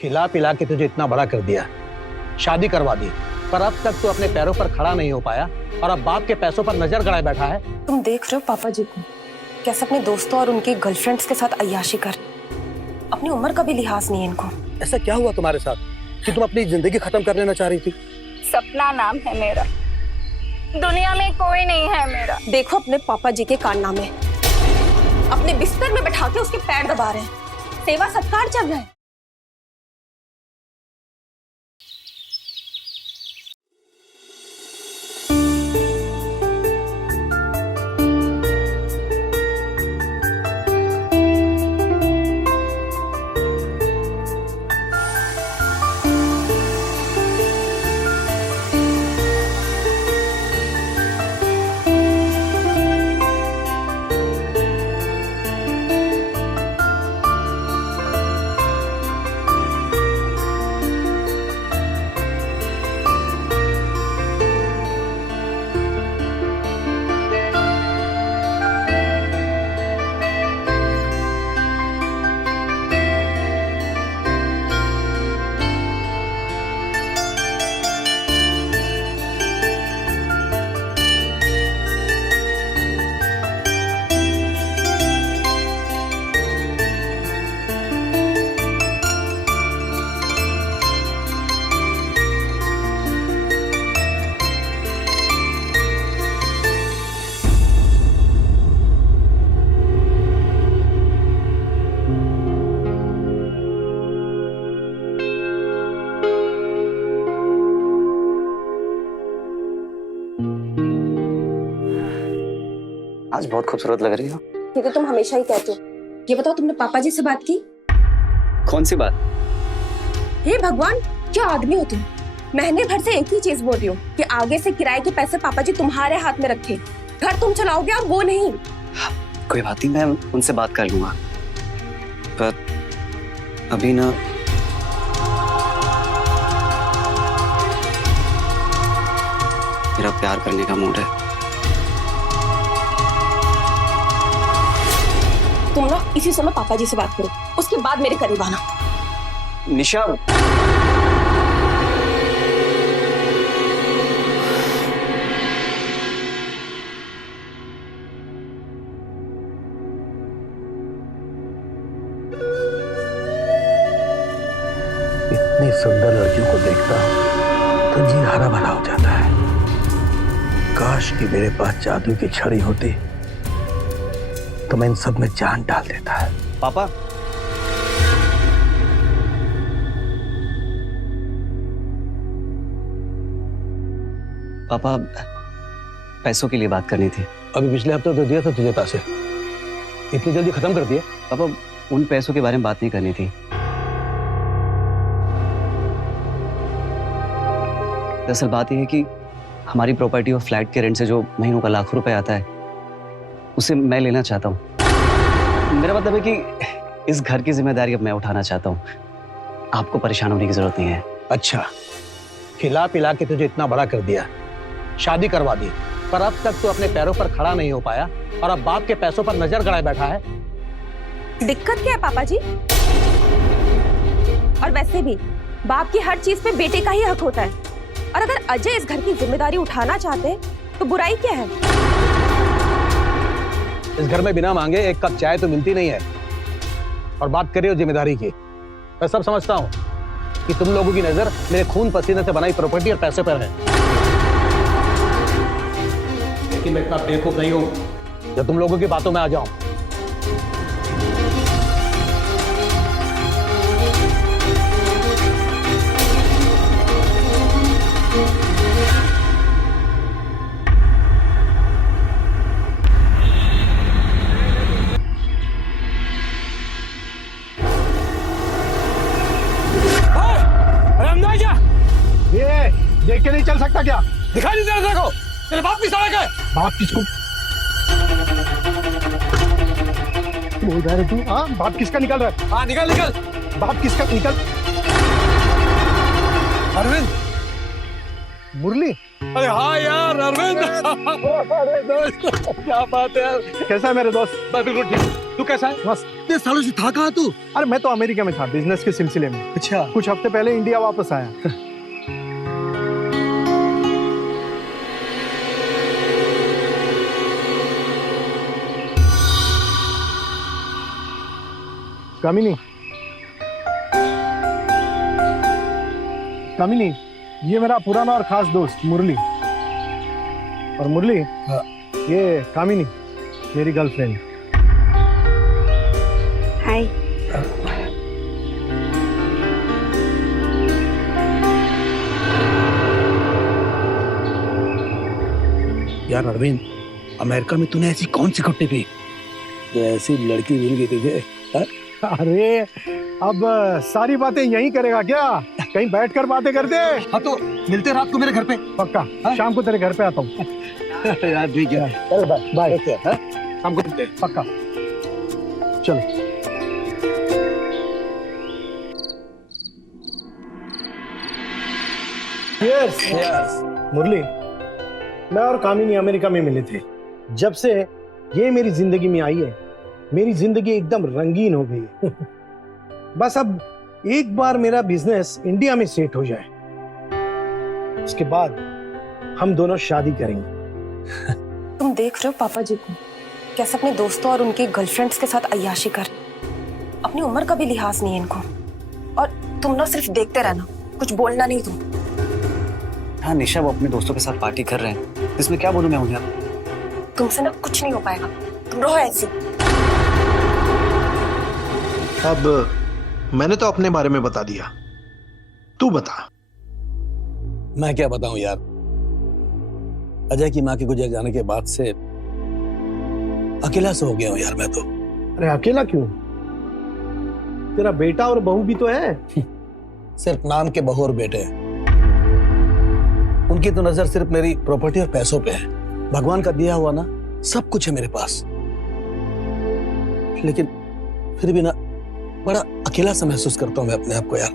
खिला पिला के तुझे इतना बड़ा कर दिया, शादी करवा दी, पर अब तक तू अपने पैरों पर खड़ा नहीं हो पाया और अब बाप के पैसों पर नजर गड़ाए बैठा है। तुम देख रहे हो पापा जी को कैसे अपने दोस्तों और उनकी गर्लफ्रेंड्स के साथ अय्याशी कर, अपनी उम्र का भी लिहाज नहीं है इनको। ऐसा क्या हुआ तुम्हारे साथ कि तुम अपनी जिंदगी खत्म कर लेना चाह रही थी? सपना नाम है मेरा, दुनिया में कोई नहीं है मेरा। देखो अपने पापा जी के कारनामे, अपने बिस्तर में बैठा के उसके पैर दबा रहे हैं, सेवा सत्कार चल रहा है। आज बहुत खूबसूरत लग रही हो। ये तो तुम हमेशा ही कहते हो। ये बताओ तुमने पापा जी से बात की? कौन सी बात? हे भगवान, क्या आदमी हो तुम? महीने भर से एक ही चीज बोल रही हो कि आगे से किराए के पैसे पापा जी तुम्हारे हाथ में रखे, घर तुम चलाओगे और वो नहीं। कोई बात नहीं, मैं उनसे बात कर लूंगा, पर अभी ना मेरा प्यार करने का मूड है। तुम ना इसी समय पापा जी से बात करो, उसके बाद मेरे करीब आना। निशा, इतनी सुंदर लड़कियों को देखता हूं तो जी हरा भरा हो जाता है। काश कि मेरे पास जादू की छड़ी होती तो मैं इन सब में जान डाल देता है। पापा, पापा पैसों के लिए बात करनी थी। अभी पिछले हफ्ते तो दिया था तुझे पैसे, इतनी जल्दी खत्म कर दिए? पापा उन पैसों के बारे में बात नहीं करनी थी। दरअसल बात यह है कि हमारी प्रॉपर्टी और फ्लैट के रेंट से जो महीनों का लाखों रुपए आता है उसे मैं लेना चाहता हूँ। मेरा मतलब है कि इस घर की जिम्मेदारी अब मैं उठाना चाहता हूँ। आपको परेशान होने की जरूरत नहीं है। अच्छा, खिला पिला के तुझे इतना बड़ा कर दिया, शादी करवा दी, पर अब तक तू अपने पैरों पर खड़ा नहीं हो पाया और अब बाप के पैसों पर नजर गड़ाए बैठा है। दिक्कत क्या है पापा जी? और वैसे भी बाप की हर चीज पे बेटे का ही हक होता है, और अगर अजय इस घर की जिम्मेदारी उठाना चाहते तो बुराई क्या है? इस घर में बिना मांगे एक कप चाय तो मिलती नहीं है, और बात कर रही हो जिम्मेदारी की। मैं सब समझता हूँ कि तुम लोगों की नजर मेरे खून पसीने से बनाई प्रॉपर्टी और पैसे पर है, लेकिन मैं इतना बेवकूफ नहीं हूं जो तुम लोगों की बातों में आ जाऊं। देख के नहीं चल सकता क्या? दिखाई नहीं दे रहा देखो, तेरे बाप की सड़क है। बाप किसको बोल रहा है तू? हाँ, बाप किसका निकल रहा है? हाँ निकल निकल। बाप किसका निकल? अरविंद। मुरली? अरे हाँ यार अरविंद। अरे दोस्त क्या बात है यार। कैसा है मेरे दोस्त? मैं बिल्कुल ठीक। तू कैसा है? बस इतने सालों से था कहाँ तू? अरे मैं तो अमेरिका में था बिजनेस के सिलसिले में। अच्छा। कुछ हफ्ते पहले इंडिया वापस आया। कामिनी, कामिनी, ये मेरा पुराना और खास दोस्त मुरली। और मुरली, ये कामिनी मेरी गर्लफ्रेंड। हाय। यार अरविंद, अमेरिका में तूने ऐसी कौन सी कुट्टी पी जो ऐसी लड़की मिल गई तुझे? अरे अब सारी बातें यहीं करेगा क्या? कहीं बैठकर बातें करते। हाँ तो मिलते रात को मेरे घर पे। पक्का। शाम को तेरे घर पे आता हूँ। यार ठीक है। चल बाय बाय। शाम को मिलते हैं। पक्का। चलो। यस। मुरली, मैं और कामिनी अमेरिका में मिले थे। जब से ये मेरी जिंदगी में आई है, मेरी जिंदगी एकदम रंगीन हो गई है। बस अब एक बार मेरा बिजनेस इंडिया में सेट हो जाए, उसके बाद हम दोनों शादी करेंगे। तुम देख रहे हो पापा जी को कैसे अपने दोस्तों और उनकी गर्लफ्रेंड्स के साथ अय्याशी कर, अपनी उम्र का भी लिहाज नहीं है इनको। और तुम ना सिर्फ देखते रहना, कुछ बोलना नहीं तुम। हाँ निशा, वो अपने दोस्तों के साथ पार्टी कर रहे हैं, इसमें क्या बोलूं मैं उन्हें? तुमसे ना कुछ नहीं हो पाएगा, तुम रहो ऐसी। अब मैंने तो अपने बारे में बता दिया, तू बता। मैं क्या बताऊं यार, अजय की माँ के गुजर जाने के बाद से अकेला सा हो गया हूं यार मैं तो। अरे अकेला क्यों? तेरा बेटा और बहू भी तो है। सिर्फ नाम के बहू और बेटे हैं। उनकी तो नजर सिर्फ मेरी प्रॉपर्टी और पैसों पे है। भगवान का दिया हुआ ना सब कुछ है मेरे पास, लेकिन फिर भी ना बड़ा अकेला सा महसूस करता हूं मैं अपने आप को यार।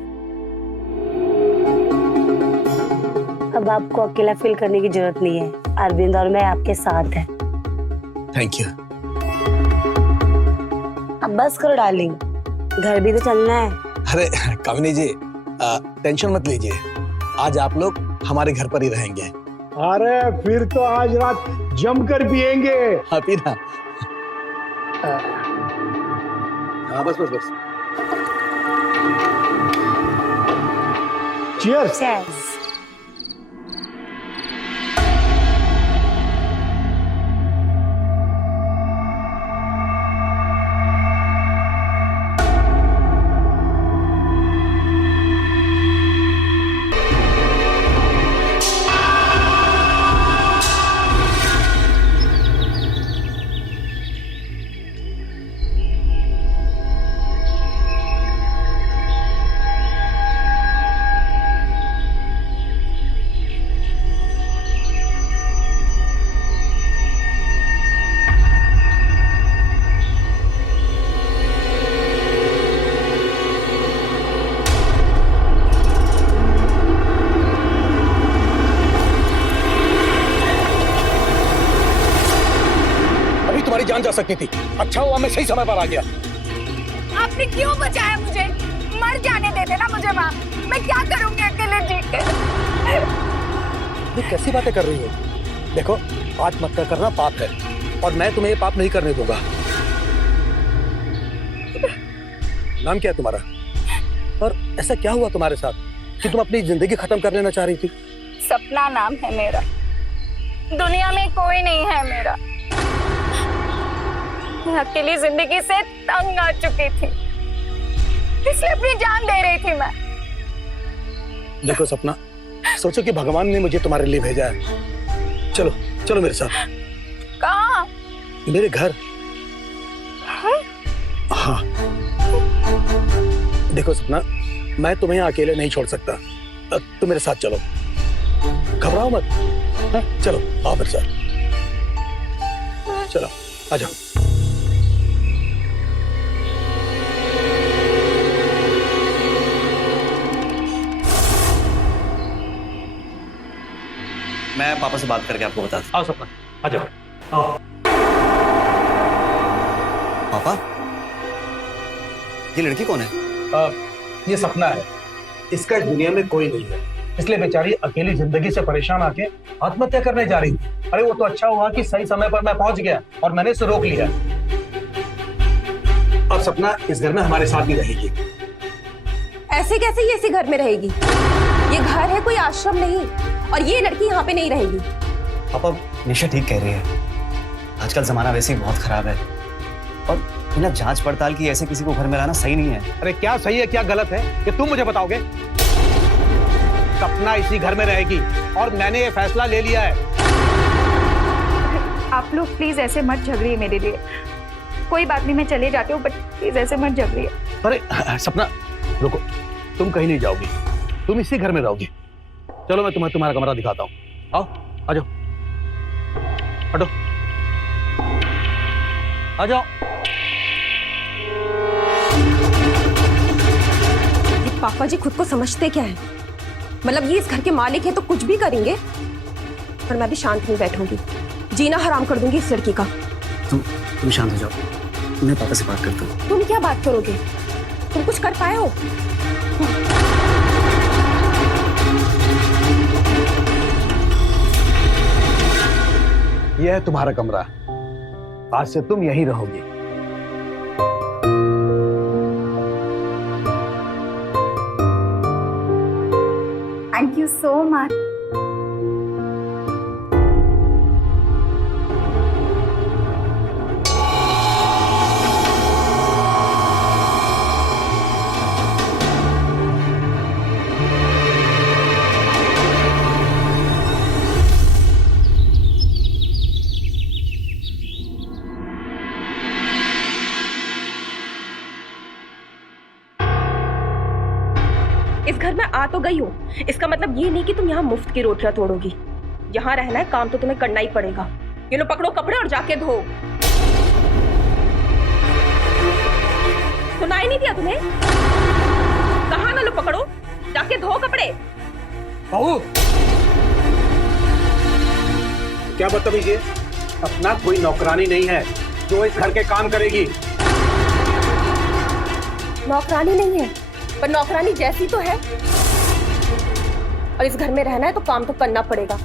अब आपको अकेला फील करने की जरूरत नहीं है, अरविंद और मैं आपके साथ हैं। Thank you. अब बस करो डार्लिंग, घर भी तो चलना है। अरे कामिनी जी, टेंशन मत लीजिए, आज आप लोग हमारे घर पर ही रहेंगे। अरे फिर तो आज रात जमकर पिएंगे। हाँ पीना। हाँ बस बस बस। Cheers. Cheers. तुम्हारी जान जा सकती थी, अच्छा हुआ मैं सही समय पर आ गया। आपने क्यों बचाया मुझे? मर जाने देते ना मुझे वहाँ, मैं क्या करूंगी अकेले जी के? ये कैसी बातें कर रही हो? देखो आत्महत्या करना पाप है और मैं तुम्हें ये पाप नहीं करने दूंगा। नाम क्या है तुम्हारा? और ऐसा क्या हुआ तुम्हारे साथ कि तुम अपनी जिंदगी खत्म कर लेना चाह रही थी? सपना नाम है मेरा, दुनिया में कोई नहीं है मेरा। मैं अकेली जिंदगी से तंग आ चुकी थी, इसलिए अपनी जान दे रही थी मैं। देखो सपना, सोचो कि भगवान ने मुझे तुम्हारे लिए भेजा है। चलो चलो मेरे साथ। कहाँ? मेरे घर। हाँ देखो सपना, मैं तुम्हें अकेले नहीं छोड़ सकता, तुम मेरे साथ चलो, घबराओ मत। हाँ? चलो आओ मेरे साथ, चलो आ जाओ। मैं पापा से बात करके आपको बताता हूँ। आओ सपना, आ जाओ। आओ। पापा ये लड़की कौन है? ये सपना है, इसका इस दुनिया में कोई नहीं है, इसलिए बेचारी अकेली जिंदगी से परेशान आके आत्महत्या करने जा रही थी। अरे वो तो अच्छा हुआ कि सही समय पर मैं पहुंच गया और मैंने इसे रोक लिया। अब सपना इस घर में हमारे साथ ही रहेगी। ऐसे कैसे ये इसी घर में रहेगी? ये घर है, कोई आश्रम नहीं, और ये लड़की यहाँ पे नहीं रहेगी। पापा निशा ठीक कह रही है, आजकल जमाना वैसे ही बहुत खराब है और बिना जांच पड़ताल की ऐसे किसी को घर में लाना सही नहीं है। अरे क्या सही है क्या गलत है ये तुम मुझे बताओगे? सपना इसी घर में रहेगी और मैंने ये फैसला ले लिया है। आप लोग प्लीज ऐसे मत झगड़िए मेरे लिए। कोई बात नहीं, मैं चले जाती हूँ, बट प्लीज ऐसे मत झगड़िए। अरे सपना रुको, तुम कहीं नहीं जाओगी, तुम इसी घर में रहोगी। चलो मैं तुम्हें तुम्हारा कमरा दिखाता हूँ। आओ, आ जाओ, हटो, आ जाओ। ये पापा जी खुद को समझते क्या है? मतलब ये इस घर के मालिक है तो कुछ भी करेंगे, पर मैं भी शांत नहीं बैठूंगी, जीना हराम कर दूंगी इस लड़की का। तुम शांत हो जाओ, मैं पापा से बात करता हूँ। तुम क्या बात करोगे? तुम कुछ कर पाए हो? यह है तुम्हारा कमरा, आज से तुम यहीं रहोगी। Thank you so much. इस घर में आ तो गई हो, इसका मतलब ये नहीं कि तुम यहाँ मुफ्त की रोटियां तोड़ोगी। यहाँ रहना है, काम तो तुम्हें करना ही पड़ेगा। ये लो पकड़ो कपड़े और जाके धो। सुनाई नहीं दिया तुम्हें? कहाँ ना, लो पकड़ो, जाके धो कपड़े। बहू क्या बदतमीजी है? अपना कोई नौकरानी नहीं है जो इस घर के काम करेगी। नौकरानी नहीं है, पर नौकरानी जैसी तो है। और इस घर में रहना है तो काम तो करना पड़ेगा।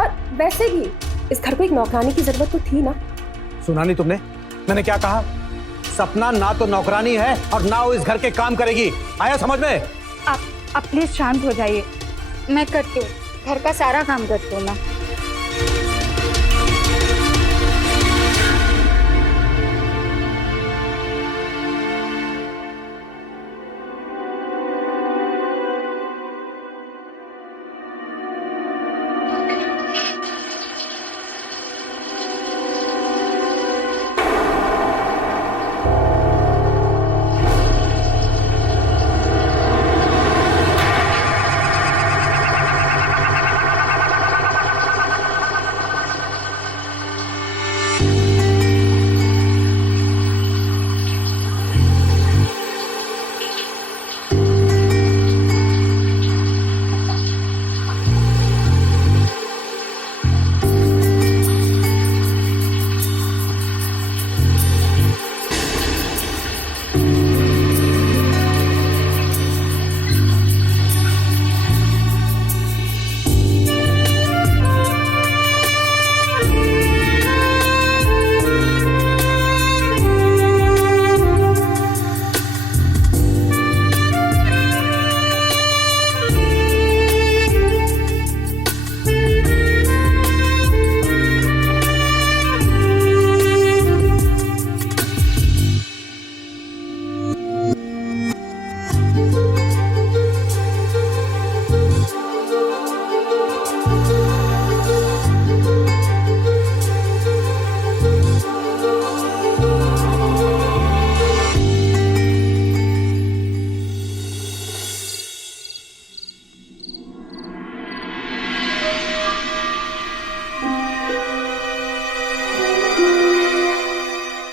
और वैसे भी इस घर को एक नौकरानी की जरूरत तो थी ना। सुना नहीं तुमने मैंने क्या कहा? सपना ना तो नौकरानी है और ना वो इस घर के काम करेगी। आया समझ में? आप प्लीज शांत हो जाइए, मैं करती हूँ, घर का सारा काम करती हूँ मैं।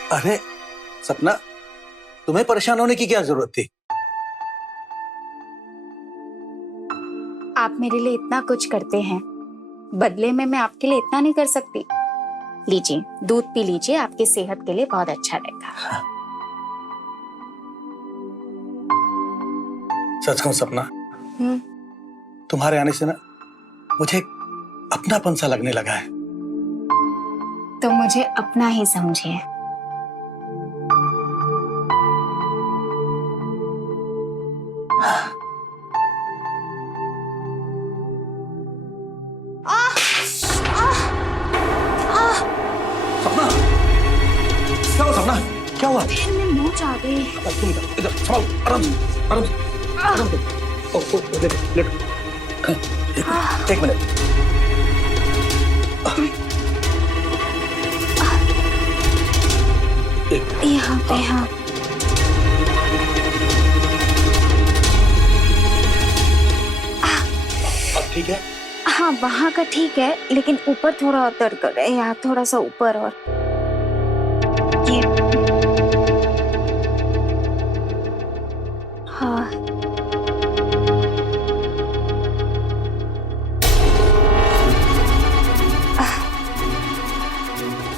अरे सपना, तुम्हें परेशान होने की क्या जरूरत थी? आप मेरे लिए इतना कुछ करते हैं, बदले में मैं आपके लिए इतना नहीं कर सकती। लीजिए दूध पी लीजिए, आपकी सेहत के लिए बहुत अच्छा रहेगा। सच कहूं सपना, तुम्हारे आने से ना मुझे अपनापन सा लगने लगा है। तो मुझे अपना ही समझिए। सपना, क्या हुआ सपना? क्या हुआ? पैर में मोच आ गई। तुम इधर संभाल, आराम से, आराम से, आराम से। लेट, एक मिनट। यहाँ पे, हाँ। अब ठीक है? हाँ, वहाँ का ठीक है, लेकिन ऊपर थोड़ा दर्द कर रहा है। यहाँ थोड़ा सा ऊपर और ये। हाँ।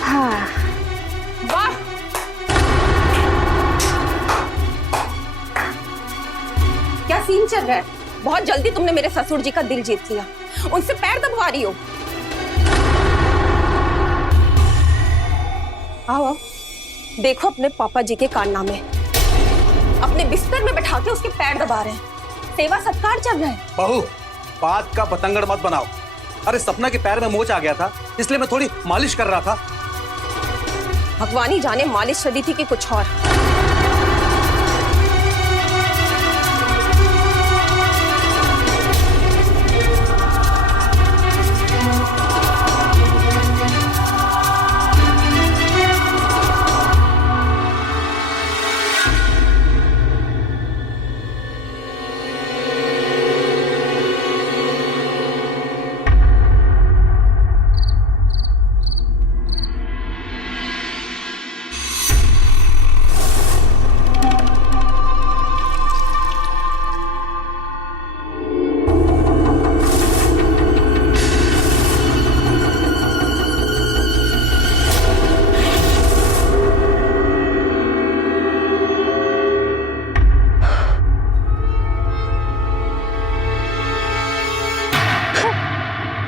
हाँ। वाह, क्या सीन चल रहा है? बहुत जल्दी तुमने मेरे ससुर जी का दिल जीत लिया, उनसे पैर दबवा रही हो। आओ, देखो अपने पापा जी के कारनामे। अपने बिस्तर में बैठा के उसके पैर दबा रहे हैं। सेवा सत्कार चल रहा है। बहू, बात का पतंगड़ मत बनाओ। अरे सपना के पैर में मोच आ गया था, इसलिए मैं थोड़ी मालिश कर रहा था। भगवान ही जाने मालिश चली थी कि कुछ और।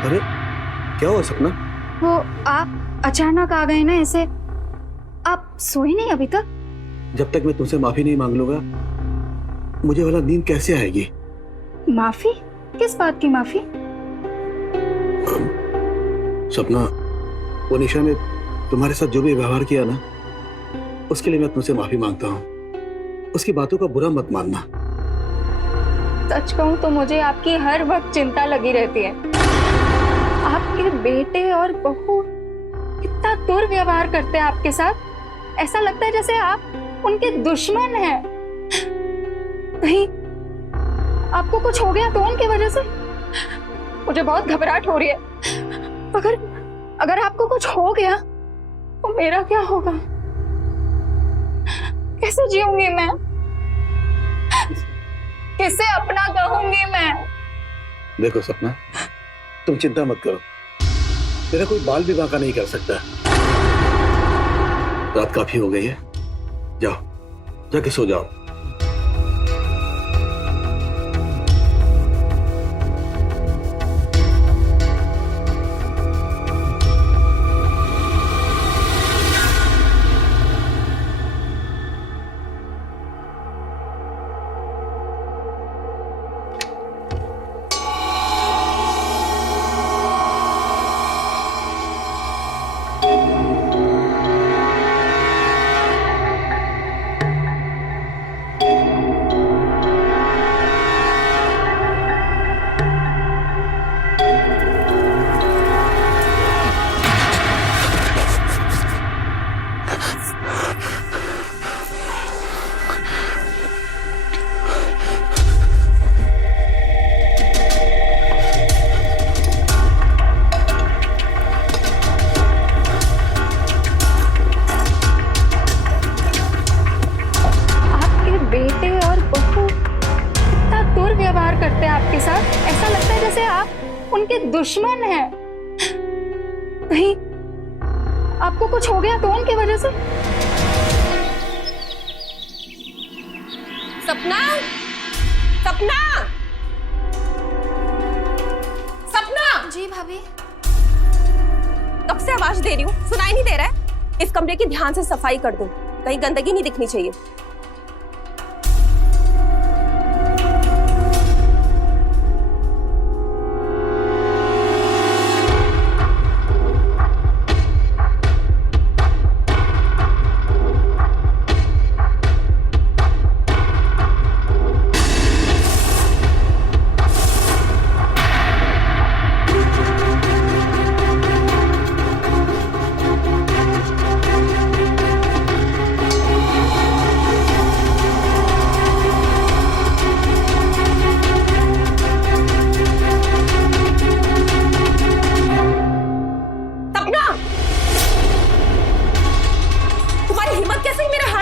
अरे क्या हुआ सपना? वो आप अचानक आ गए ना ऐसे। आप सोए नहीं अभी तक? जब तक मैं तुमसे माफी नहीं मांग लूंगा, मुझे वाला नींद कैसे आएगी? माफी? किस बात की माफी? सपना, वो निशा ने तुम्हारे साथ जो भी व्यवहार किया ना, उसके लिए मैं तुमसे माफी मांगता हूँ। उसकी बातों का बुरा मत मानना। सच कहूँ तो मुझे आपकी हर वक्त चिंता लगी रहती है। आपके बेटे और बहू इतना दुर्व्यवहार करते हैं आपके साथ। ऐसा लगता है जैसे आप उनके दुश्मन हैं। कहीं आपको कुछ हो गया तो उनकी वजह से? मुझे बहुत घबराहट हो रही है। अगर आपको कुछ हो गया तो मेरा क्या होगा? कैसे जीऊंगी मैं? किसे अपना कहूंगी मैं? देखो सपना, तुम चिंता मत करो। मेरा कोई बाल भी बांका नहीं कर सकता। रात काफी हो गई है, जाओ जाके सो जाओ। उनके दुश्मन हैं। कहीं आपको कुछ हो गया तो उनकी वजह से? सपना, सपना, सपना। जी भाभी। कब से आवाज दे रही हूँ, सुनाई नहीं दे रहा है? इस कमरे की ध्यान से सफाई कर दूं, कहीं गंदगी नहीं दिखनी चाहिए।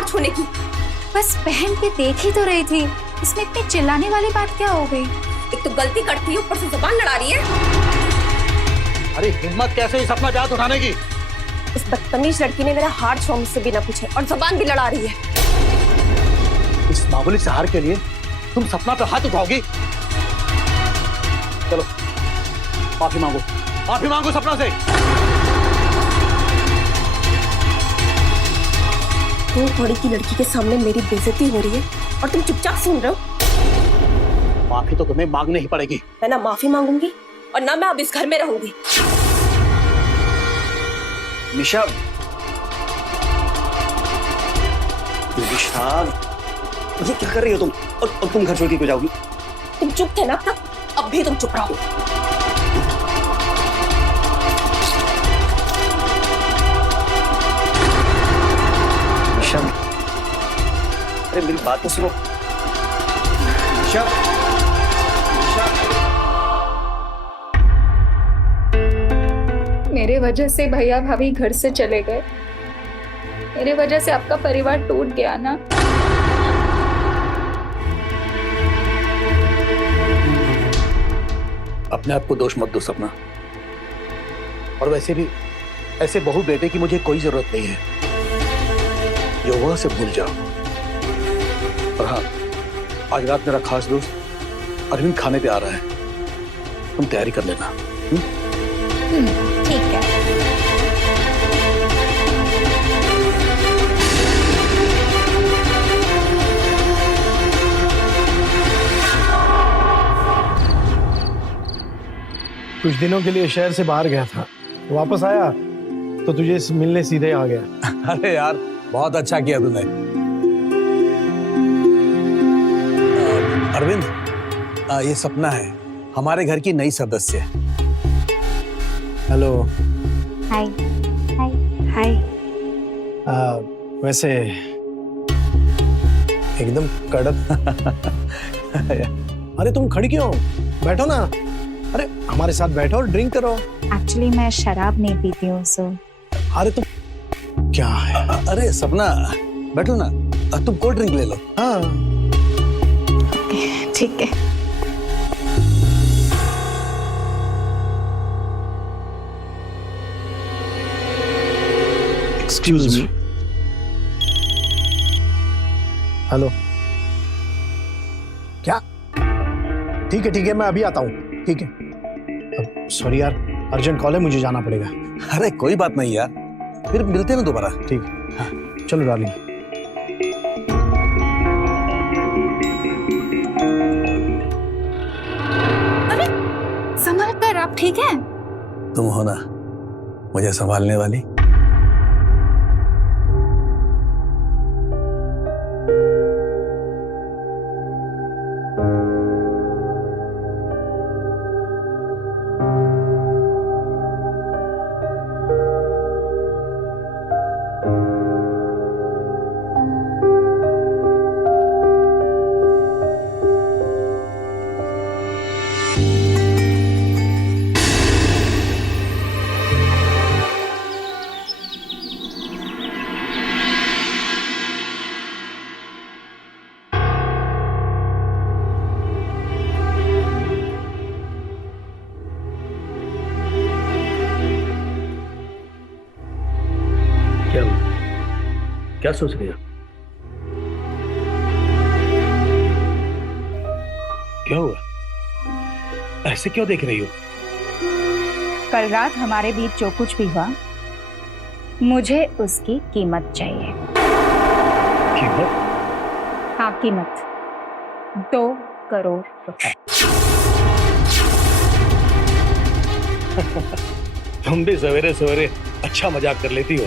छूने की? बस पहन के देख ही तो रही थी, इसमें इतनी चिल्लाने वाली बात क्या हो गई? एक तो गलती करती है, ऊपर से जुबान लड़ा रही है। अरे हिम्मत कैसे इस अपना जात उठाने की? इस बदतमीज लड़की ने मेरा हार छुआ मुझसे बिना पूछे और जुबान भी लड़ा रही है। इस मामूली से हार के लिए तुम सपना पे हाथ उठाओगी? चलो माफी मांगो सपना से। दो थोड़ी की लड़की के सामने मेरी बेइज्जती हो रही है और तुम चुपचाप सुन रहे हो। माफी तो तुम्हें मांगनी ही पड़ेगी। मैं ना माफी मांगूंगी और ना मैं अब इस घर में रहूंगी। निशा, ये क्या कर रही हो तुम? और तुम घर छोड़ के क्यों जाओगी? तुम चुप थे ना अब तक, अब भी तुम चुप रहो। निशा, अरे मेरी बात तो सुनो। निशा, मेरे वजह से भैया भाभी घर से चले गए, मेरे वजह से आपका परिवार टूट गया ना। अपने आप को दोष मत दो सपना। और वैसे भी ऐसे बहू बेटे की मुझे कोई जरूरत नहीं है। जो हुआ से भूल जाओ। और हाँ, आज रात मेरा खास दोस्त अरविंद खाने पे आ रहा है, तुम तैयारी कर लेना। ठीक है। कुछ दिनों के लिए शहर से बाहर गया था, वापस आया तो तुझे मिलने सीधे आ गया। अरे यार बहुत अच्छा किया तूने। अरविंद, ये सपना है, हमारे घर की नई सदस्य। हेलो। हाय। हाय। हाय। वैसे एकदम कड़क। अरे तुम खड़ी क्यों? बैठो ना। अरे हमारे साथ बैठो और ड्रिंक करो। एक्चुअली मैं शराब नहीं पीती हूँ, सो। अरे तुम क्या है? अरे सपना बैठो ना, तुम कोल्ड ड्रिंक ले लो। हाँ ठीक है। Excuse me. हेलो। क्या? ठीक है मैं अभी आता हूँ। ठीक है। सॉरी यार, अर्जेंट कॉल है, मुझे जाना पड़ेगा। अरे कोई बात नहीं यार, फिर मिलते हैं ना दोबारा। ठीक है। हाँ चलो डार्लिंग। संभल कर, आप ठीक हैं? तुम हो ना मुझे संभालने वाली। क्या सोच रही हो? क्या हुआ? ऐसे क्यों देख रही हो? कल रात हमारे बीच जो कुछ भी हुआ, मुझे उसकी कीमत चाहिए। कीमत? हाँ, कीमत 2 करोड़ रुपए। तुम भी सवेरे सवेरे अच्छा मजाक कर लेती हो।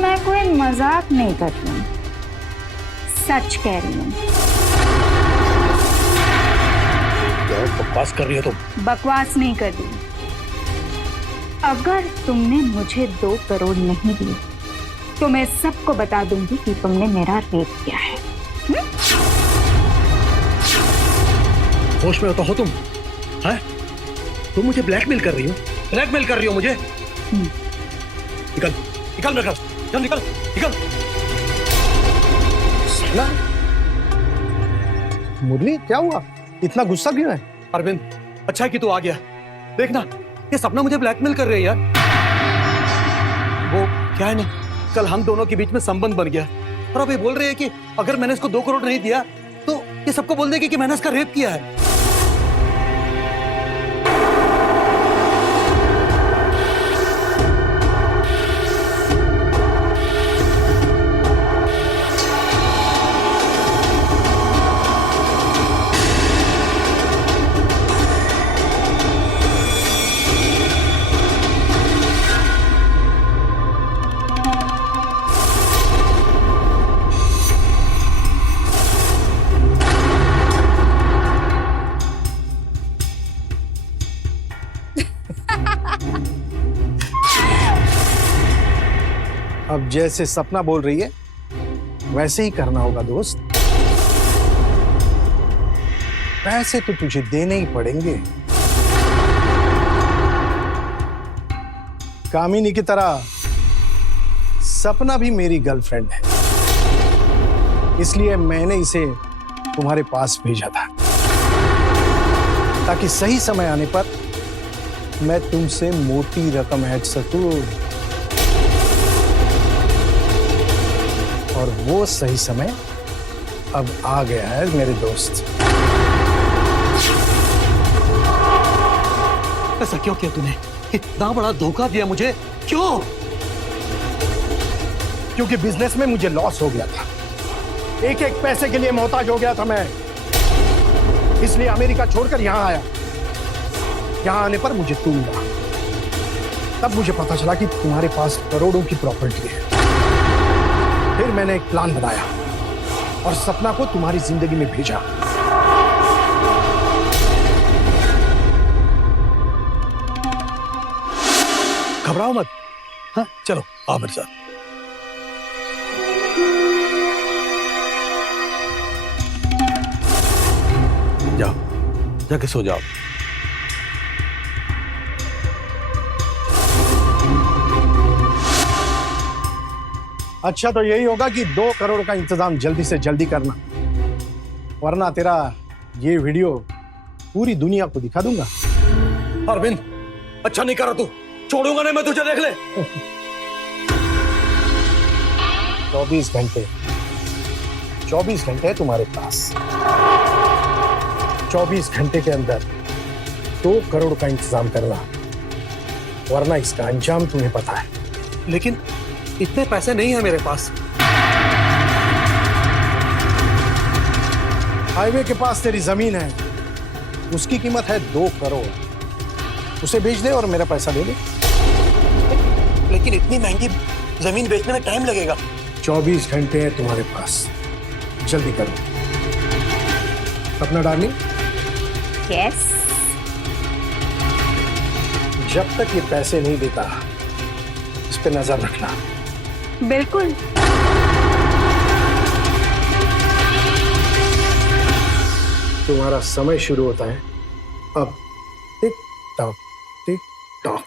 मैं कोई मजाक नहीं कर रही हूँ, सच कह रही हूँ। क्या बकवास कर रही हो तुम? बकवास नहीं कर रही। अगर तुमने मुझे 2 करोड़ नहीं दिए तो मैं सबको बता दूंगी कि तुमने मेरा रेप किया है। होश में तो हो तुम? हैं? तुम मुझे ब्लैकमेल कर रही हो? ब्लैकमेल कर रही हो मुझे? निकल, निकल मेरे घर से। चल निकल, निकल। साला, मुरली क्या हुआ? इतना गुस्सा क्यों है? अरविंद, अच्छा है कि तू आ गया। देखना, ये सपना मुझे ब्लैकमेल कर रही है यार। वो क्या है ना, कल हम दोनों के बीच में संबंध बन गया और अब ये बोल रही है कि अगर मैंने इसको 2 करोड़ नहीं दिया तो ये सबको बोल देगी कि मैंने इसका रेप किया है। अब जैसे सपना बोल रही है वैसे ही करना होगा दोस्त। पैसे तो तुझे देने ही पड़ेंगे। कामिनी की तरह सपना भी मेरी गर्लफ्रेंड है, इसलिए मैंने इसे तुम्हारे पास भेजा था ताकि सही समय आने पर मैं तुमसे मोटी रकम ऐंठ सकूं। और वो सही समय अब आ गया है मेरे दोस्त। ऐसा क्यों किया तूने? इतना बड़ा धोखा दिया मुझे, क्यों? क्योंकि बिजनेस में मुझे लॉस हो गया था, एक एक पैसे के लिए मोहताज हो गया था मैं, इसलिए अमेरिका छोड़कर यहां आया। यहां आने पर मुझे तू मिला, तब मुझे पता चला कि तुम्हारे पास करोड़ों की प्रॉपर्टी है। फिर मैंने एक प्लान बनाया और सपना को तुम्हारी जिंदगी में भेजा। घबराओ मत। हाँ, चलो आओ मेरे साथ। जाओ, जाके सो जाओ। अच्छा, तो यही होगा कि 2 करोड़ का इंतजाम जल्दी से जल्दी करना, वरना तेरा ये वीडियो पूरी दुनिया को दिखा दूंगा। अरविंद, अच्छा नहीं करा तू, छोड़ूंगा नहीं मैं तुझे, देख ले। 24 घंटे है तुम्हारे पास। 24 घंटे के अंदर 2 करोड़ का इंतजाम करना, वरना इसका अंजाम तुम्हें पता है। लेकिन इतने पैसे नहीं है मेरे पास। हाईवे के पास तेरी जमीन है, उसकी कीमत है 2 करोड़। उसे बेच दे और मेरा पैसा दे दे। लेकिन इतनी महंगी जमीन बेचने में टाइम लगेगा। 24 घंटे है तुम्हारे पास, जल्दी करो अपना डार्लिंग। यस। जब तक ये पैसे नहीं देता, इस पे नजर रखना। बिल्कुल। तुम्हारा समय शुरू होता है अब। Tick tock, tick tock.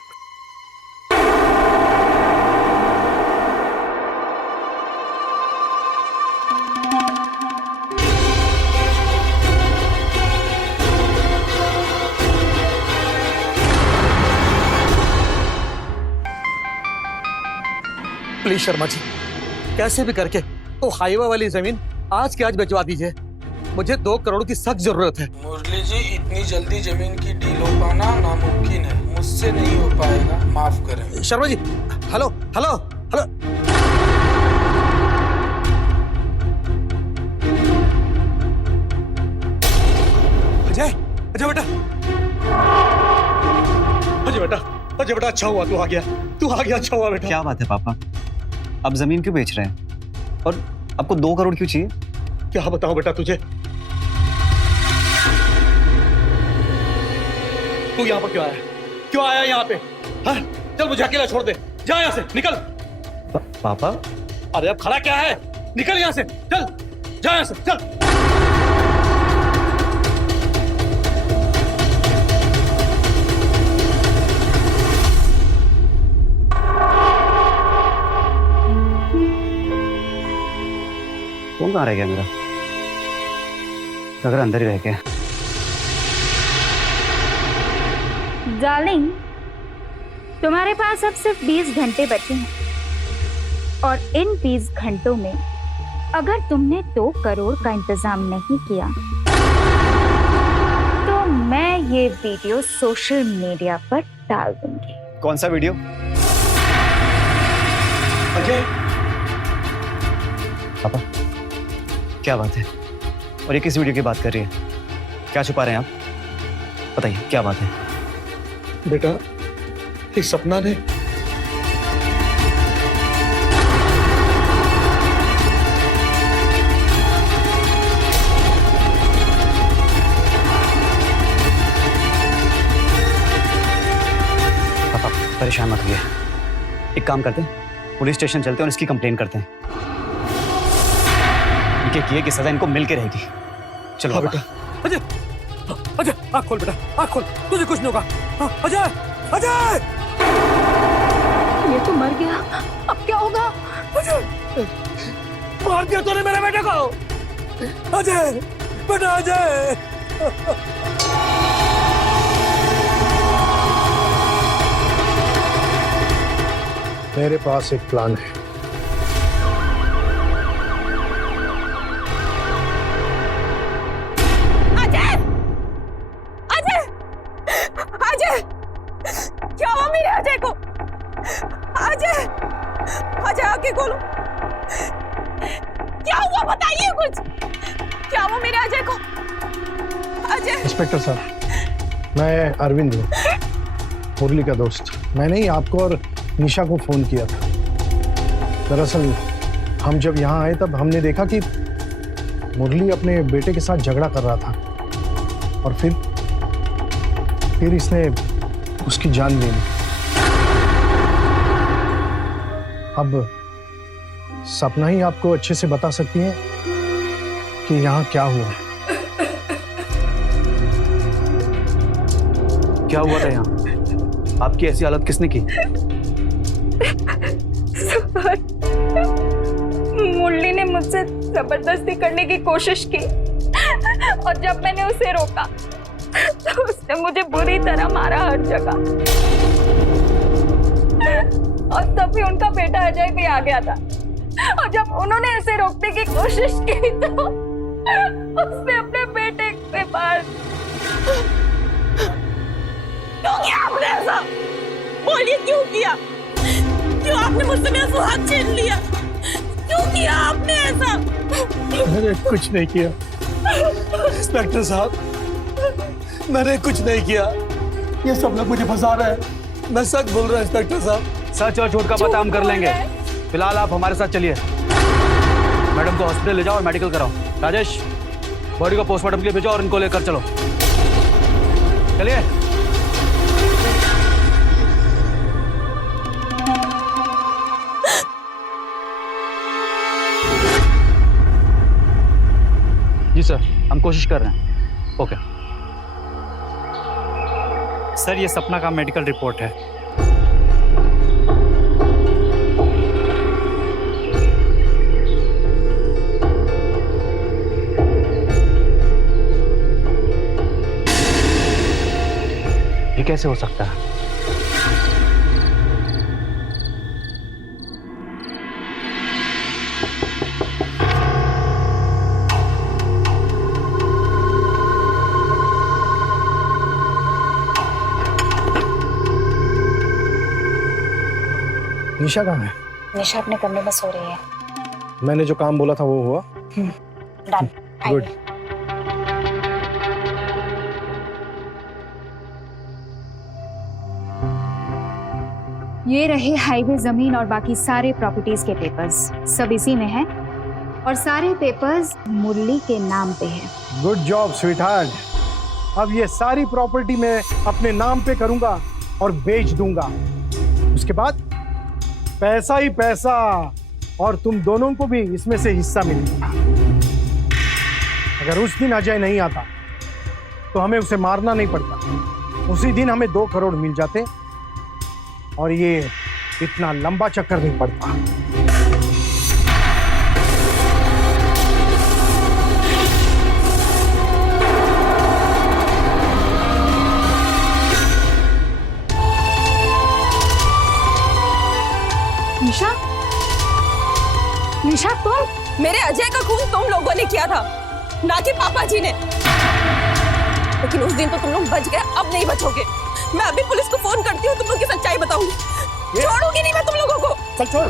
Please Sharma ji, कैसे भी करके वो हाईवे वाली जमीन आज के आज भिजवा दीजिए। मुझे 2 करोड़ की सख्त जरूरत है। मुरली जी, इतनी जल्दी जमीन की डील हो पाना नामुमकिन है, मुझसे नहीं हो पाएगा, माफ करें। Sharma ji, hello hello hello. Ajay, Ajay बेटा, अजय बेटा, अजय बेटा, अच्छा हुआ तू आ गया, तू आ गया, अच्छा हुआ बेटा। क्या बात है पापा, आप जमीन क्यों बेच रहे हैं और आपको 2 करोड़ क्यों चाहिए? क्या बताऊं बेटा तुझे, तू यहाँ पर क्यों आया, क्यों आया यहाँ पे? हाँ? चल मुझे अकेला छोड़ दे, जा यहाँ से, निकल। पापा, अरे अब खड़ा क्या है, निकल यहाँ से, चल, जा यहाँ से, चल। फोन कहाँ रह गया मेरा? अगर अंदर ही रह गया। डार्लिंग, तुम्हारे पास अब सिर्फ 20 घंटे बचे हैं और इन 20 घंटों में अगर तुमने 2 करोड़ का इंतजाम नहीं किया तो मैं ये वीडियो सोशल मीडिया पर डाल दूंगी। कौन सा वीडियो? अजय, पापा, क्या बात है? और ये किस वीडियो की बात कर रही है? क्या छुपा रहे हैं आप? बताइए क्या बात है? बेटा, इस सपना ने पापा परेशान मत होइए, एक काम करते हैं, पुलिस स्टेशन चलते हैं और इसकी कंप्लेन करते हैं। इनके किए की सजा इनको मिल के रहेगी। चलो हाँ पापा। बेटा। अजय, अजय, आँख खोल बेटा, आँख खोल, तुझे कुछ नहीं होगा। हाँ, अजय, अजय, ये तो मर गया, अब क्या होगा? अजय, मार दिया तूने मेरे बेटे को। अजय, बेटा अजय। मेरे पास एक प्लान है। क्या हुआ मेरे अजय को? अजय, अजय आके खोलो, क्या हुआ बताइए कुछ, क्या हुआ मेरे अजय को? अजय। इंस्पेक्टर साहब, मैं अरविंद हूँ, मुरली का दोस्त। मैंने ही आपको और निशा को फोन किया था। दरअसल हम जब यहाँ आए तब हमने देखा कि मुरली अपने बेटे के साथ झगड़ा कर रहा था और फिर इसने उसकी जान ले ली। अब सपना ही आपको अच्छे से बता सकती है कि यहाँ क्या हुआ। क्या हुआ था यहाँ? आपकी ऐसी हालत किसने की? मुरली ने मुझसे जबरदस्ती करने की कोशिश की और जब मैंने उसे रोका तो उसने मुझे बुरी तरह मारा हर जगह। और तभी उनका बेटा अजय भी आ गया था और जब उन्होंने उसे रोकने की कोशिश की तो उसने अपने बेटे पे मार। क्यों किया आपने ऐसा? बोलिए क्यों किया? क्यों आपने मुझसे मेरा सुहाग छीन लिया? क्यों किया आपने ऐसा? मैंने कुछ नहीं किया। इंस्पेक्टर साहब, मैंने कुछ नहीं किया, ये सब लोग मुझे फंसा रहे हैं। मैं सच बोल रहा हूँ इंस्पेक्टर साहब। सच और झूठ का पता हम कर लेंगे, फिलहाल आप हमारे साथ चलिए। मैडम को हॉस्पिटल ले जाओ और मेडिकल कराओ। राजेश, बॉडी को पोस्टमार्टम के लिए भेजो और इनको लेकर चलो। चलिए। जी सर, हम कोशिश कर रहे हैं। ओके सर, ये सपना का मेडिकल रिपोर्ट है। ये कैसे हो सकता है? निशा कहाँ है? निशा अपने कमरे में सो रही है। मैंने जो काम बोला था वो हुआ? डन। गुड। ये रहे हाईवे जमीन और बाकी सारे प्रॉपर्टीज के पेपर्स, सब इसी में है और सारे पेपर्स मुरली के नाम पे है। Good job sweetheart. अब ये सारी प्रॉपर्टी मैं अपने नाम पे करूंगा और बेच दूंगा। उसके बाद पैसा ही पैसा, और तुम दोनों को भी इसमें से हिस्सा मिलेगा। अगर उस दिन अजय नहीं आता तो हमें उसे मारना नहीं पड़ता, उसी दिन हमें 2 करोड़ मिल जाते और ये इतना लंबा चक्कर नहीं पड़ता। निशा, निशा तुम? मेरे अजय का खून तुम लोगों ने किया था, ना कि पापा जी ने। लेकिन उस दिन तो तुम लोग बच गए, अब नहीं बचोगे। मैं अभी पुलिस को फोन करती हूँ, तुम लोग की सच्चाई बताऊंगी। छोड़ूंगी नहीं मैं तुम लोगों को। चल छोड़।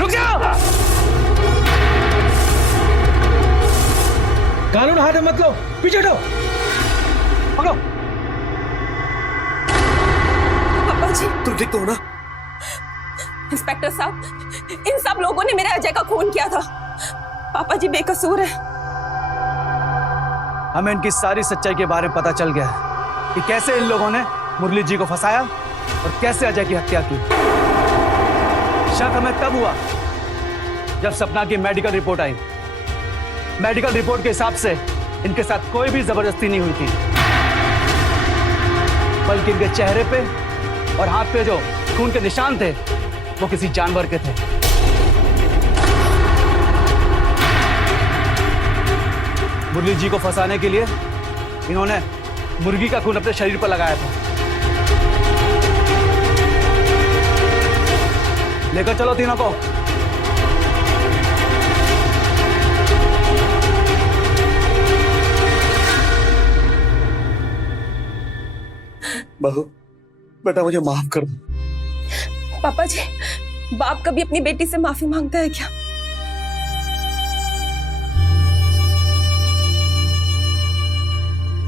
रुक जाओ। कानून हाथ में मत लो, पीछे हटो। पकड़ो। पापा जी, तुम ठीक तो हो ना? इंस्पेक्टर साहब, इन सब लोगों ने मेरे अजय का खून किया था। पापा जी बेकसूर है। हमें इनकी सारी सच्चाई के बारे में पता चल गया है कि कैसे इन लोगों ने मुरली जी को फंसाया और कैसे अजय की हत्या की। शक हमें तब हुआ जब सपना की मेडिकल रिपोर्ट आई। मेडिकल रिपोर्ट के हिसाब से इनके साथ कोई भी जबरदस्ती नहीं हुई थी, बल्कि इनके चेहरे पे और हाथ पे जो खून के निशान थे वो किसी जानवर के थे। मुरली जी को फंसाने के लिए इन्होंने मुर्गी का खून अपने शरीर पर लगाया था। लेकर चलो तीनों को। बहू, बेटा मुझे माफ कर दो। पापा जी, बाप कभी अपनी बेटी से माफी मांगता है क्या?